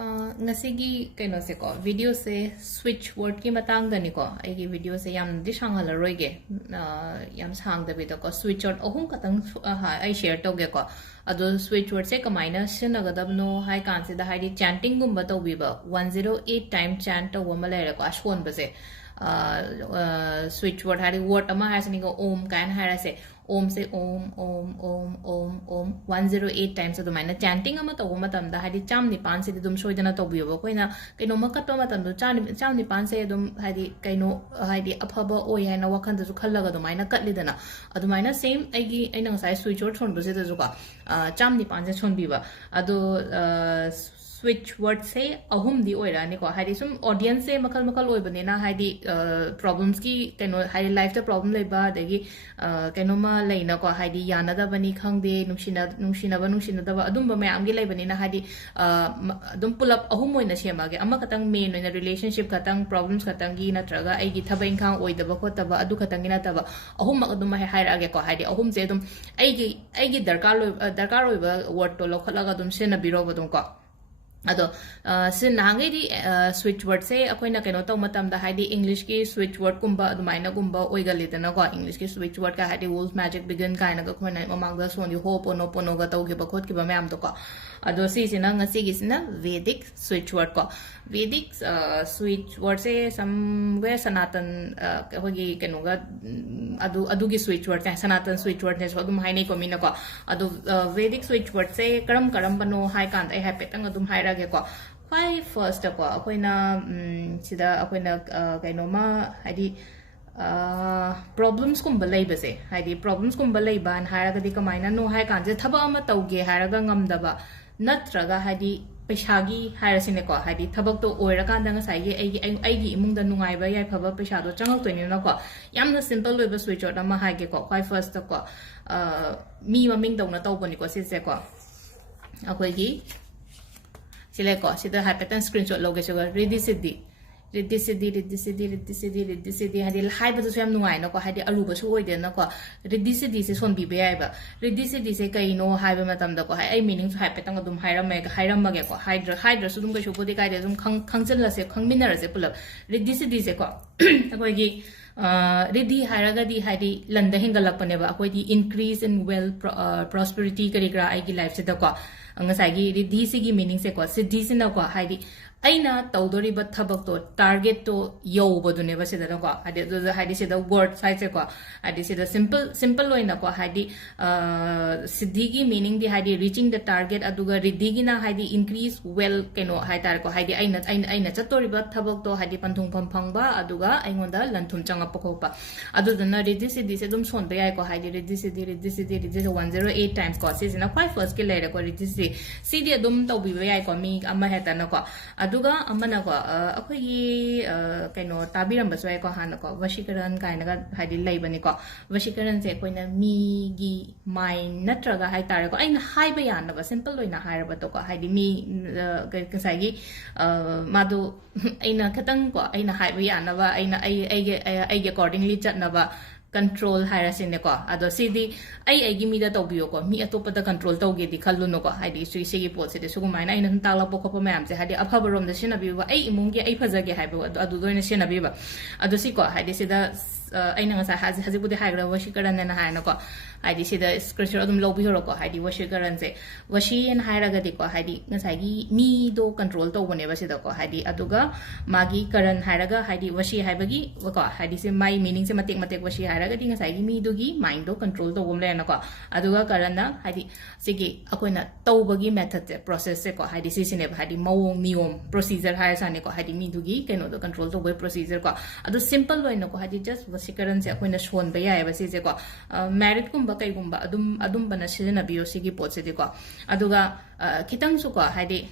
ngasi kaino se ko video se switch word ki matang dani ko ai video se yam di sangal roi ge yam sang da bi to ko switch word ohum katang ai share to ge ko ado switch word se kamaina sinaga dabno hai kan se da hai di chanting gumba to bi ba 108 time chant to wama le ko ashwon ba se switch word hari word ama has ni ko om kan hara se om se om om om om om 108 times adu maina chanting ama to matam da hadi cham ni pan se dum soidana to biyo koina kaino makatwa matam do cham ni pan se dum hadi kaino hadi aphaba oi haina wakhan da su khallaga do maina katlidana adu maina same aigi aina sai switch word thon bose da ju ka cham ni pan se thon biba adu switch word say ahum di oira ni ko hadi sum audience se makal makal oi bane na hadi problems ki kaino hadi life the problem le ba degi kaino ma leina ko hadi yana da bani khangde nungshina da ba adum ba mayam gi le bani na hadi adum pull up ahum oina sema ge ama katang main oina relationship katang problems katang gi na traga ai gi thaba inkhang oi da ba ko ta ba adu katang gi na ta ba ahum ma adum ha haira ge ko hadi ahum se adum ai gi darkar oi ba word to lo khala ga adum se na biro ba dum ko ado sin nangai di switch word se akoina kaino to matam da haidi english ki switch word kumba adumaina kumba oigali dana ko english ki switch word ka haidi wolf magic begin kaina ga khona mamang da soni hope ono ga tau ge ba khot ki ba mayam to ko ado si sina ngasi gi sina vedic switch word ko vedic switch word se somewhere sanatan hogi kaino ga adu gi switch word se sanatan switch word ne so adum hainai ko mina ko ado vedic switch word se karam bano hai kan ai ha petang adum hai ko why first ko akoina sida akoina kaino ma hadi problems kum balai base hadi problems kum balai ban haraga di kamaina no hai kan je thaba ama tauge haraga ngam daba natraga hadi paisagi harasine ko hadi thabak to oira kan da ngasai ge ai gi imung da nungai ba yai phaba paisa do changak to ni na ko yamna simple loiba switch order ma hai ge ko why first ko mi maming dong na tau bani ko se ko akoi gi sila ko sida hapetan screenshot loge sugar ready sidi hadi hai ba so yam nungai na ko hadi alu ba su oi de na ko ready sidi se son bi be ai ba ready sidi se kai no hai ba matam da ko hai ai meaning hapetan adum hairam ma ge ko hydra su dum ga shu bodi kai de dum khangchal la se khangminar se pulap ready sidi se ko akoi gi ready haraga di hadi landa hengalak pane ba akoi di increase in wealth prosperity kari gra ai gi life se da ko ngasai gi ready se gi meaning se ko siddhi se na ko hadi aina tawdori ba thabak to target to yo bodune ba se da ko hadi se da word side se ko hadi se da simple loina ko hadi siddhi gi meaning di hadi reaching the target aduga ready gi na hadi increase well keno hai tar ko hadi aina chatori ba thabak to hadi panthung phang ba aduga aingonda lanthum changa pokho pa adu dana ready siddhi se dum son ba yai ko hadi ready siddhi 108 times ko se na 5 first ke le ko ready siddhi dum to bi ba yai ko mi amma heta na ko aduga amana ko akhoi kaino tabiram baswai ko hana ko vashikaran kaina ga hadi laibani ko vashikaran se koina mi gi mind natraga hai tare ko aina hai ba yana ba simple loina haira ba to ko hadi mi kasai gi madu aina khatang ko aina hai ba yana ba aina ai accordingly chatna ba control hairasine ko ado sidi ai gi mi da to biyo ko mi atopa da control to ge di khallu no ko hadi sui gi pot se de su mai na ina ta la ko ko mayam se hadi apha rom da sina bi ba ai imung ge ai phaja ge hai ba adu do ina sina bi ba ado si ko hadi sida aina nga sa hazi budi haigra washi karan na hai na ko hadi sida screenshot adum lobi horo ko hadi washi karan se washi en haira ga di ko hadi nga sa gi mi do control to bone ba sida ko hadi aduga magi karan haira ga hadi washi hai ba gi ko hadi se mai meaning se matek washi haira ga di nga sa gi mi do gi mind do control to gom le na ko aduga karan na hadi sigi akoina to ba gi method se process se ko hadi si sine hadi mawong niom procedure haira sa ne ko hadi mi do gi keno do control to boy procedure ko adu simple loin no ko hadi just wasikaran se akoina shon ba yai ba si se ko merit kum ba kai kum ba adum bana sina biyo sigi pot se de ko aduga kitang su ko hadi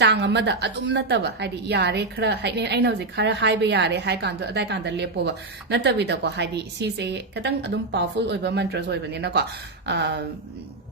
chang amada adum nataba hadi yare khara haine aina ji khara haiba yare hai kan do adai kan da lepo ba natabi da ko hadi si se katang adum powerful oiba mantras oiba ne na ko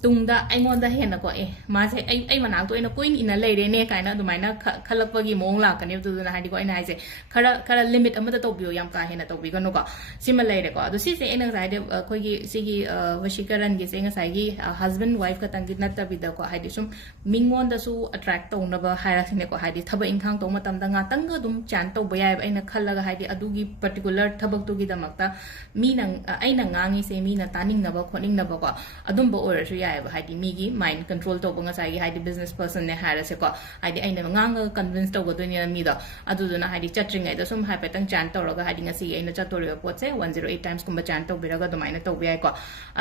tungda aingonda hena ko mase ai manak to ina point ina leire ne kaina dumaina khalakpagi mong la kani tu na hadi ko ina haise khara limit amada to bio yam ka hena to bi gano ko sima leire ko adu si se ina side ko gi sigi washikaran gi se nga sai gi husband wife ka tangi natta bi da ko hadi sum mingon da su attract to na ba haira sine ko hadi thaba inkhang to matam da nga tang dum chan to ba yai aina khallaga hadi adu gi particular thabak to gi da makta mi nang aina ngangi se mi na taning na ba khoning na ba ko adum ba or su ya haidi migi mind control to bunga sai haidi business person ne hara se ko haidi aina nganga convince to go dunia mi da adu na haidi chatring ai da sum ha petang chan to roga haidi ngasi aina chatoriyo pot se 108 times kumba chan to biraga do maina to bi ko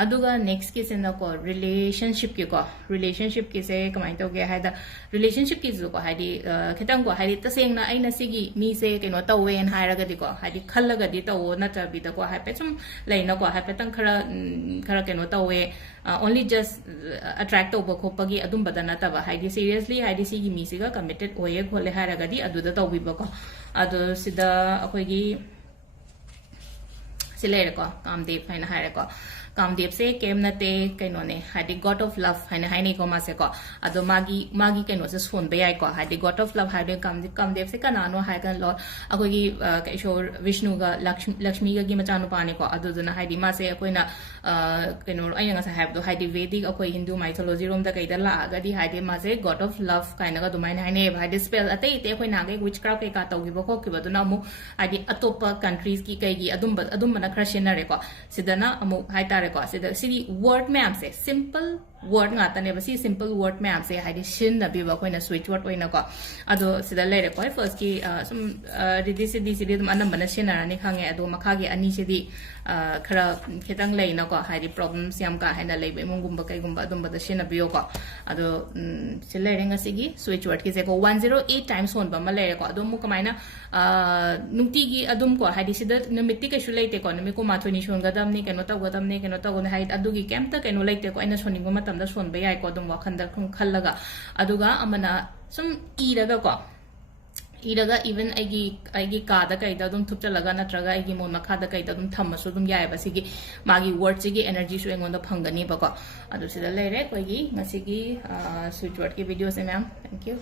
aduga next case na ko relationship ki se kamai to ge haida relationship ki ko haidi khitang ko haidi taseng na aina sigi mi se keno to wen haira ga di ko haidi khallaga di to na ta bi da ko ha pe sum leina ko ha petang khara keno to we only just attract over khopagi adum badana taba haidi seriously haidi sigi misiga committed oye khole haragadi aduda tawbiba ko adu sida akoi gi silere ko kamdev haina hare ko kamdev se kem na te kaino ne haidi god of love haina haini ko ma se ko adu magi kaino se son be ai ko haidi god of love haidi kamdev se kana no ha kan lord akoi gi kaishor vishnu ga lakshmi ga gi machanu pani ko adu duna haidi ma se akoi na kaino aina nga sa have do haidi vedic akoi hindu mythology rom da kai da la ga di haidi ma se god of love kaina ga dumai na haine haidi spell ate ite akoi na ga witchcraft kai ka taw gi ba ko ki ba duna mu haidi atopa countries ki kai gi adum mana krashena re ko sidana amu haita ko sida sidi word ma'am se simple word nga tane ba si simple word ma'am se haidi shin na bi ba ko na switch word oina ko ado sida lere ko first ki sum ridi sidi dum anam bana shin na ni khange ado makha ge ani sidi khara khitang leina ko haidi problems yam ka haina leibe mungum ba kai gumba dum ba da shin na bi ko ado silere nga sigi switch word ki se ko 108 times on ba ma lere ko ado mu kamaina nungti gi adum ko haidi sida namiti ka shulai te ko nami ko ma thoni shon gadam ni keno ta gadam ni keno ta gon haid adugi kemta keno leite ko aina soning ma tamda son ba yai ko dum wa khandar khum khallaga aduga amana sum iraga ko iraga even aigi ka da kai da dum thupta laga na traga aigi mon makha da kai da dum thamma so dum yai ba sigi magi word sigi energy su engon da phangani ba ko adu sida lere ko gi ngasi gi switch word ki video se ma'am thank you